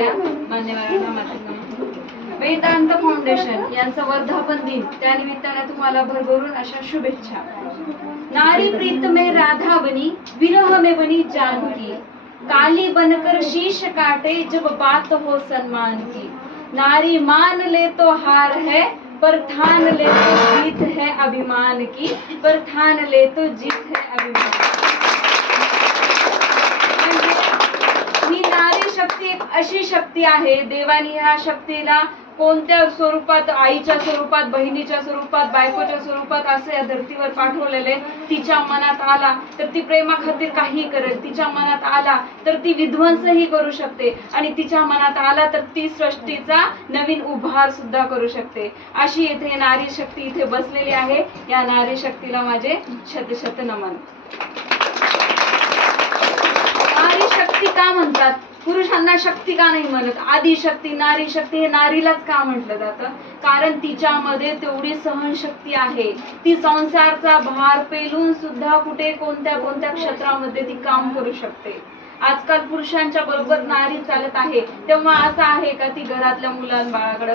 आलेल्या मान्यवरांना माझे वेदांत फाउंडेशन यांचं वर्धापन दिन, त्यानिमित्ताने तुम्हाला भरभरून अशा शुभेच्छा. नारी प्रीत में राधा बनी, विरह में बनी जानकी, काली बनकर शीश काटे जब बात हो सन्मान की. नारी मान ले तो हार है, पर ठान ले तो जीत है अभिमान की, पर ठान ले तो जीत है अभिमान. ही नारी शक्ती एक अशी शक्ती आहे, देवानी ह्या शक्तीला कोणत्या स्वरूपात, आईच्या स्वरूपात, बहिणीच्या स्वरूपात, बायकोच्या स्वरूपात असे या धर्तीवर पाठवलेले. तिच्या मनात आला तर ती प्रेमाखातीर काही करेल, तिच्या मनात आला तर ती विध्वंसही करू शकते, आणि तिच्या मनात आला तर ती सृष्टीचा नवीन उभार सुद्धा करू शकते. अशी इथे नारी शक्ती इथे बसलेली आहे. या नारी शक्तीला माझे शतशत नमन. नारी शक्ती का म्हणतात? पुरुषांना शक्ती का नाही म्हणत? आदी शक्ती, नारी शक्ती हे नारीलाच का म्हटलं जातं? कारण तिच्यामध्ये तेवढी सहनशक्ती आहे. ती संसारचा भार पेलून सुद्धा कुठे कोणत्या कोणत्या क्षेत्रामध्ये ती काम करू शकते. आजकाल पुरुषांच्या बरोबर नारी चालत आहे, तेव्हा असं आहे का ती घरातल्या मुलांबाळाकडे,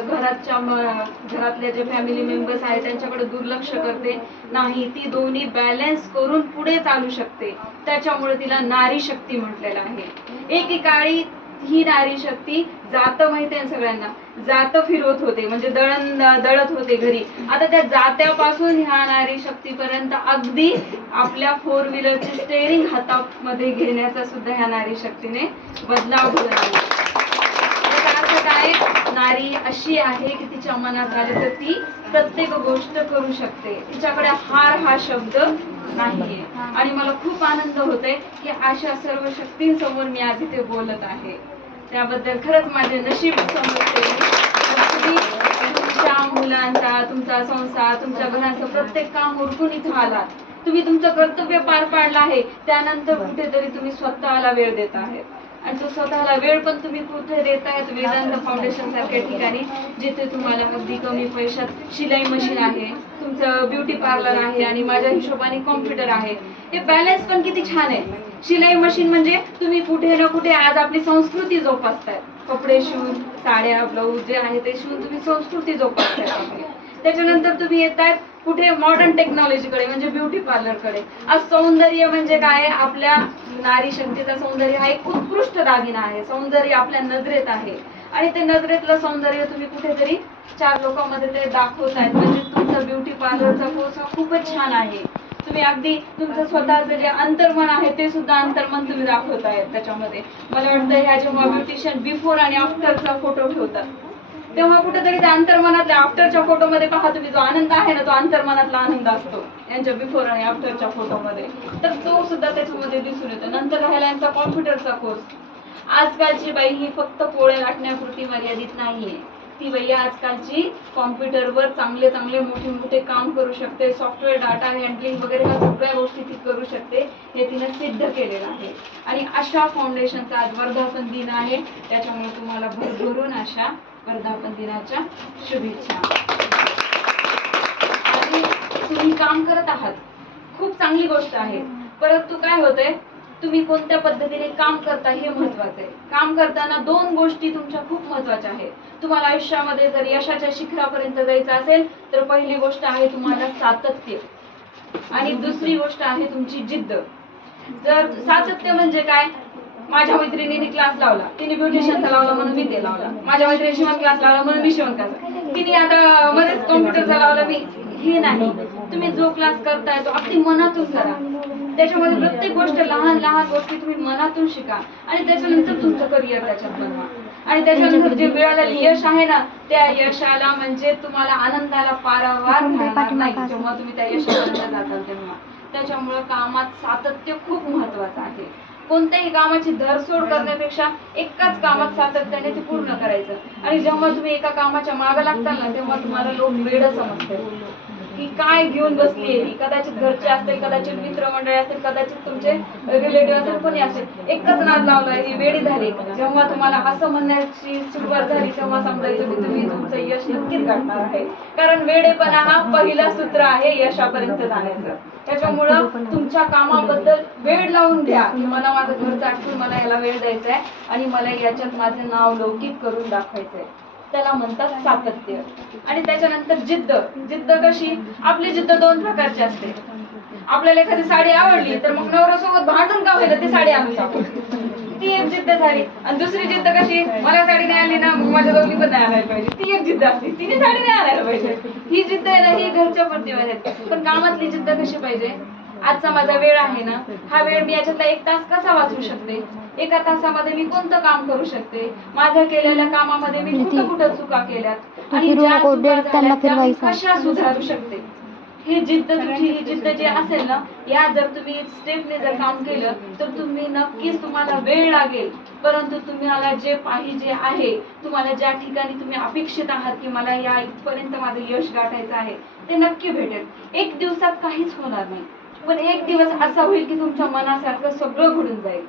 घरातल्या जे फॅमिली मेंबर्स आहेत त्यांच्याकडे दुर्लक्ष करते? नाही, ती दोन्ही बॅलन्स करून पुढे चालू शकते. त्याच्यामुळे तिला नारी शक्ती म्हटलेलं आहे. एकेकाळी ही नारी शक्ती जातं माहिती आहे सगळ्यांना, जातं फिरवत होते, म्हणजे दळत होते घरी. आता त्या जात्यापासून ह्या नारी शक्तीपर्यंत अगदी आपल्या 4 व्हीलरची स्टेअरिंग हातामध्ये घेण्याचा सुद्धा ह्या नारी शक्तीने बदलाव घडवला. याचा अर्थ काय? नारी अशी आहे की तिच्या मनात आले तर ती प्रत्येक गोष्ट करू शकते. तिच्याकडे हार हा शब्द नाहीये. आणि मला खूप आनंद होतोय की अशा सर्व शक्तींसमोर मी आज इथे बोलत आहे. त्याबद्दल खरंच माझे नशीब समजते. तुम्ही तुमच्या मुलांचा, तुमचा संसार, तुमच्या घराचं प्रत्येक काम उरकून इथं आलात. तुम्ही तुमचं कर्तव्य पार पाडलं आहे. त्यानंतर कुठेतरी तुम्ही स्वतःला वेळ देत आहेत, आणि तो स्वतःला वेळ पण तुम्ही कुठे देतायत? वेदांत फाउंडेशन सारख्या ठिकाणी, जिथे तुम्हाला अगदी कमी पैशात शिलाई मशीन आहे, तुमचं ब्युटी पार्लर आहे, आणि माझ्या हिशोबाने कॉम्प्युटर आहे. हे बॅलन्स पण किती छान आहे. शिलाई मशीन म्हणजे तुम्ही कुठे ना कुठे आज आपली संस्कृती जोपासताय. कपडे शिवून, साड्या, ब्लाऊज जे आहे ते शिवून तुम्ही संस्कृती जोपासताय आपली. त्याच्यानंतर तुम्ही येतायत कुठे? मॉडर्न टेक्नॉलॉजीकडे, म्हणजे ब्युटी पार्लरकडे. आज सौंदर्य म्हणजे काय? आपल्या नारी शक्तीचा सौंदर्य हा एक उत्कृष्ट दागिना आहे. सौंदर्य आपल्या नजरेत आहे, आणि ते नजरेतलं सौंदर्य तुम्ही कुठेतरी 4 लोकांमध्ये ते दाखवतायत. म्हणजे तुमचा ब्युटी पार्लरचा कोर्स हा खूपच छान आहे. तुम्ही अगदी तुमचं स्वतःचं जे अंतर्मन आहे ते सुद्धा अंतर्मन तुम्ही दाखवतायत त्याच्यामध्ये. मला वाटतं ह्या जेव्हा ब्युटिशियन बिफोर आणि आफ्टरचा फोटो ठेवतात, तेव्हा कुठेतरी त्या अंतर्मनातल्या आफ्टरच्या फोटोमध्ये पहा तुम्ही, जो आनंद आहे ना तो अंतर्मनातला आनंद असतो यांच्या बिफोर आणि आफ्टरच्या फोटोमध्ये, तर तो सुद्धा त्याच्यामध्ये दिसून येतो. नंतर राहिला यांचा कॉम्प्युटरचा कोर्स. आजकालची बाई ही फक्त पोळ्या लाटण्यापुरती मर्यादित नाहीये. ती बाई आजकालची कॉम्प्युटरवर चांगले चांगले मोठे मोठे काम करू शकते. सॉफ्टवेअर, डाटा हँडलिंग वगैरे ह्या सगळ्या गोष्टी ती करू शकते, हे तिनं सिद्ध केलेलं आहे. आणि अशा फाउंडेशनचा आज वर्धापन दिन आहे. त्याच्यामुळे तुम्हाला भरभरून अशा वर्धापन दिनाच्या शुभेच्छा. आणि तुम्ही काम करत आहात, खूप चांगली गोष्ट आहे. परंतु काय होतंय, तुम्ही कोणत्या पद्धतीने काम करता हे महत्वाचं आहे. काम करताना 2 गोष्टी तुमच्या खूप महत्वाच्या आहेत. तुम्हाला आयुष्यामध्ये जर यशाच्या शिखरापर्यंत जायचं असेल तर पहिली गोष्ट आहे तुम्हाला सातत्य, आणि दुसरी गोष्ट आहे तुमची जिद्द. जर सातत्य म्हणजे काय? माझ्या मैत्रिणीने क्लास लावला, तिने ब्युटिशियनचा लावला म्हणून मी ते लावला. माझ्या मैत्रिणी शिवण क्लास लावला म्हणून मी शिवण क्लास, तिने आता मध्येच कॉम्प्युटरचा लावला मी, हे नाही. तुम्ही जो क्लास करताय तो अगदी मनातून करा. त्याच्यामध्ये प्रत्येक गोष्ट, लहान लहान गोष्टी तुम्ही मनातून शिका, आणि त्याच्यानंतर तुमचं करिअर त्याच्यात बनवा. आणि त्याच्यानंतर जे मिळालेलं यश आहे ना, त्या यशाला म्हणजे तुम्हाला आनंदाला पारावार राहणार नाही जेव्हा तुम्ही त्या यशापर्यंत जाताल तेव्हा. त्याच्यामुळे कामात सातत्य खूप महत्वाचं आहे. कोणत्याही कामाची धरसोड करण्यापेक्षा एकाच कामात सातत्याने ते पूर्ण करायचं. आणि जेव्हा तुम्ही एका कामाच्या मागे लागताल ना, तेव्हा तुम्हाला लोक वेड समजतात. की काय घेऊन बसली ही. कदाचित घरचे असतील, कदाचित मित्रमंडळी असतील, कदाचित तुमचे रिलेटिव्ह असेल, कोणी असेल. एकच नाद लावलाय, ही वेडी झाली. जेव्हा तुम्हाला असं म्हणण्याची सुरुवात झाली तेव्हा समजायचं की तुम्ही तुमचं यश नक्कीच गाठणार आहे. कारण वेडेपणा हा पहिला सूत्र आहे यशापर्यंत जाण्याचं. त्याच्यामुळं तुमच्या कामाबद्दल वेळ लावून घ्या की मला माझं घरचं आठवून मला याला वेळ द्यायचा आहे आणि मला याच्यात माझं नाव लौकिक करून दाखवायचंय. त्याला म्हणतात सातत्य. आणि त्याच्यानंतर जिद्द. जिद्द कशी? आपली जिद्द दोन प्रकारची असते. आपल्याला एखादी साडी आवडली तर मग नवऱ्यासोबत भांडून का होईल ती साडी आणून टाकू, ती एक जिद्द झाली. आणि दुसरी जिद्द कशी? मला साडी नाही आली ना मग माझ्या दोघी पण नाही आणायला पाहिजे, ती एक जिद्द असते. तिने साडी नाही आणायला पाहिजे, ही जिद्द आहे ना, ही घरच्या प्रतिमेत. पण कामातली जिद्द कशी पाहिजे? आजचा माझा वेळ आहे ना, हा वेळ मी याच्यातला 1 तास कसा वाचवू शकते, 1 तासामध्ये मी कोणतं काम करू शकते, माझ्या केलेल्या कामामध्ये मी कुठं कुठं चुका केल्यात आणि ज्या चुका झाल्या त्या मी कशा सुधारू शकते. ही जिद्द, तुमची ही जिद्द जी असेल ना, या जर तुम्ही स्टेपने जर काम केलं तर तुम्ही नक्कीच, तुम्हाला वेळ लागेल परंतु तुम्हाला जे पाहिजे आहे, तुम्हाला ज्या ठिकाणी तुम्ही अपेक्षित आहात की मला या इथपर्यंत माझं यश गाठायचं आहे, ते नक्की भेटेल. 1 दिवसात काहीच होणार नाही, पण 1 दिवस असा होईल की तुमच्या मनासारखं सगळं घडून जाईल.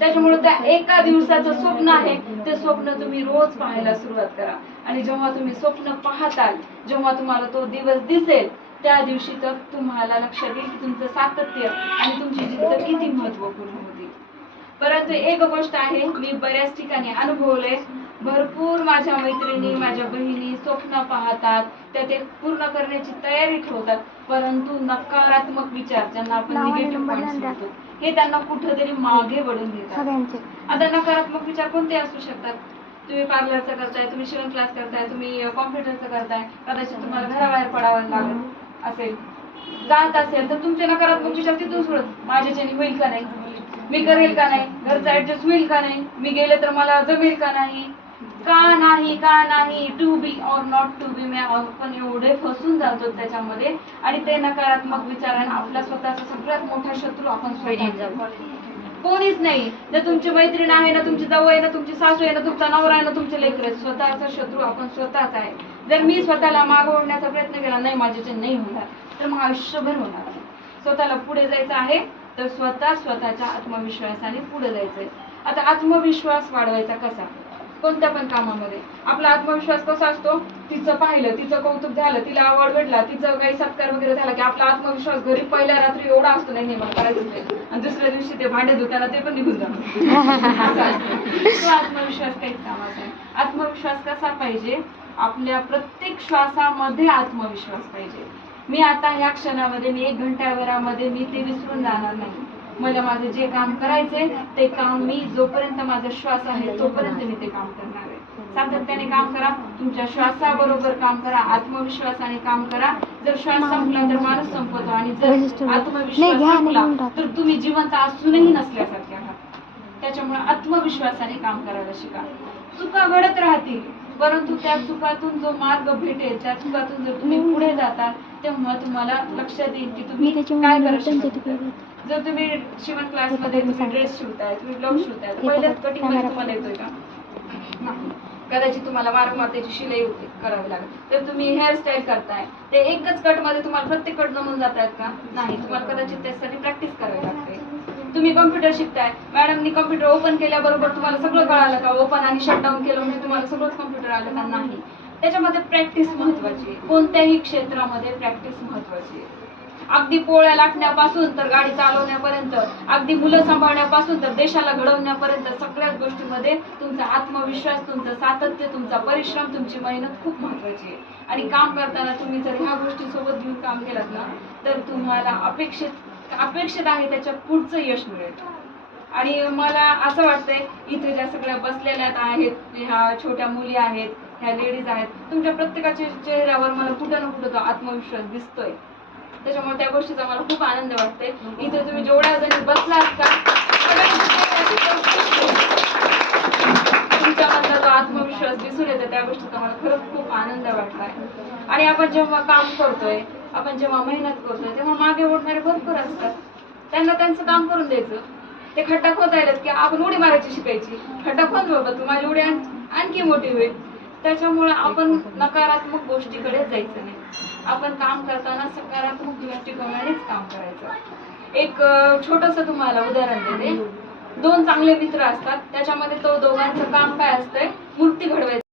त्याच्यामुळे त्या 1 दिवसाचं स्वप्न आहे, ते स्वप्न तुम्ही रोज पाहायला सुरुवात करा. आणि जेव्हा तुम्ही स्वप्न पाहताल, जेव्हा तुम्हाला तो दिवस दिसेल, त्या दिवशी तर तुम्हाला लक्षात येईल की तुमचं सातत्य आणि तुमची जिद्द किती महत्वपूर्ण होती. परंतु एक गोष्ट आहे, मी बऱ्याच ठिकाणी अनुभवले, भरपूर माझ्या मैत्रिणी, माझ्या बहिणी स्वप्न पाहतात, त्या ते पूर्ण करण्याची तयारी ठेवतात, परंतु नकारात्मक विचार, ज्यांना आपण निगेटिव्ह पॉइंट्स म्हणतो, हे त्यांना कुठेतरी मागे वळून देतात. आता नकारात्मक विचार कोणते असू शकतात? तुम्ही पार्लरचा करताय, तुम्ही शिवण क्लास करताय, तुम्ही कॉम्प्युटरचं करताय, कदाचित तुम्हाला घराबाहेर पडावं लागत असेल, जात असेल, तर तुमचे नकारात्मक विचार तिथून सुरत, माझ्याच्याने होईल का नाही, मी करेल का नाही, घरचं ऍडजस्ट होईल का नाही, मी गेले तर मला जमेल का नाही, का नाही, to be or not to be. आपण एवढे फसून जातो त्याच्यामध्ये. आणि ते नकारात्मक विचाराने आपला स्वतःचा सगळ्यात मोठा शत्रू आपण स्वतः. कोणीच नाही. जर तुमची मैत्रीण आहे ना, तुमची जाऊ आहे ना, तुमची सासू आहे ना, तुमचा नवरा आहे ना, तुमचे लेकर, स्वतःचा शत्रू आपण स्वतःच आहे. जर मी स्वतःला मागे ओढण्याचा प्रयत्न केला, नाही माझ्याचे नाही होणार, तर मग आयुष्यभर होणार. स्वतःला पुढे जायचं आहे तर स्वतःच्या आत्मविश्वासाने पुढे जायचंय. आता आत्मविश्वास वाढवायचा कसा? कोणत्या पण कामामध्ये आपला आत्मविश्वास कसा असतो? तिचं पाहिलं, तिचं कौतुक झालं, तिला आवड भेटला, तिचं काही सत्कार वगैरे झाला की आपला आत्मविश्वास घरी पहिल्या रात्री एवढा असतो, नाही मला करायचं नाही, आणि दुसऱ्या दिवशी ते भांडे धुताना ते पण निघून जातो. तो आत्मविश्वास काहीच कामाचा आहे. आत्मविश्वास कसा पाहिजे? आपल्या प्रत्येक श्वासामध्ये आत्मविश्वास पाहिजे. मी आता ह्या क्षणामध्ये, मी 1 घंट्याभरामध्ये मी ते विसरून जाणार नाही. मला माझं जे काम करायचंय ते काम मी जोपर्यंत माझा श्वास आहे तोपर्यंत मी ते काम करणार आहे. सातत्याने काम करा, तुमच्या श्वासाबरोबर काम करा, आत्मविश्वासाने काम करा. जर श्वास संपला तर माणूस संपतो, आणि जर आत्मविश्वास संपला तर तुम्ही जिवंत असूनही नसल्यासारखे आहात. त्याच्यामुळे आत्मविश्वासाने काम करायला शिका. चुका घडत राहतील, परंतु त्या चुकातून जो मार्ग भेटेल, त्या चुकातून जर तुम्ही पुढे जाता तेव्हा तुम्हाला लक्षात येईल की तुम्ही काय करू शकता. जर तुम्ही शिवण क्लासमध्ये तुम्ही ड्रेस शिवताय, तुम्ही ब्लाऊज शिवताय, पहिल्याच कटिंग मध्ये तुम्हाला येतोय का? कदाचित तुम्हाला वारंवार त्याची शिलाई करावी लागेल. तर तुम्ही हेअरस्टाईल करताय, ते एकच कट मध्ये तुम्हाला प्रत्येक कट जमून जात आहेत का? नाही, तुम्हाला कदाचित त्यासाठी प्रॅक्टिस करावी लागते. तुम्ही कॉम्प्युटर शिकताय, मॅडमनी कॉम्प्युटर ओपन केल्याबरोबर तुम्हाला सगळं कळालं का? ओपन आणि शटडाऊन केलं म्हणजे तुम्हाला सगळंच कॉम्प्युटर आलं का? नाही. त्याच्यामध्ये प्रॅक्टिस महत्वाची आहे. कोणत्याही क्षेत्रामध्ये प्रॅक्टिस महत्वाची आहे. अगदी पोळ्या लाटण्यापासून तर गाडी चालवण्यापर्यंत, अगदी मुलं सांभाळण्यापासून तर देशाला घडवण्यापर्यंत, सगळ्याच गोष्टीमध्ये तुमचा आत्मविश्वास, तुमचं सातत्य, तुमचा परिश्रम, तुमची मेहनत खूप महत्वाची आहे. आणि काम करताना तुम्ही जर ह्या गोष्टी सोबत घेऊन काम केलं ना, तर तुम्हाला अपेक्षित आहे त्याच्या पुढचं यश मिळेल. आणि मला असं वाटतंय, इथे ज्या सगळ्या बसलेल्या आहेत, ह्या छोट्या मुली आहेत, ह्या लेडीज आहेत, तुमच्या प्रत्येकाच्या चेहऱ्यावर मला कुठं ना कुठं तो आत्मविश्वास दिसतोय. त्याच्यामुळे त्या गोष्टीचा मला खूप आनंद वाटतोय. इथे तुम्ही जेवढ्या जणी बसलात का, तुमच्यामधला जो आत्मविश्वास दिसून येतो, त्या गोष्टीचा मला खरंच खूप आनंद वाटलाय. आणि आपण जेव्हा काम करतोय, आपण जेव्हा मेहनत करतोय, तेव्हा मागे ओढणारे भरपूर असतात. त्यांना त्यांचं काम करून द्यायचं. ते खड्डा खोदायला की आपण उडी मारायची शिकायची. खड्डा खोद बाबा, तू माझी उडी आणखी मोठी होईल. त्याच्यामुळे आपण नकारात्मक गोष्टीकडे जायचं नाही. आपण काम करताना सकारात्मक दृष्टिकोनानेच काम करायचं. एक छोटंसं तुम्हाला उदाहरण देते. दोन चांगले मित्र असतात, त्याच्यामध्ये तो दोघांचं काम काय असतंय, मूर्ती घडवायचं.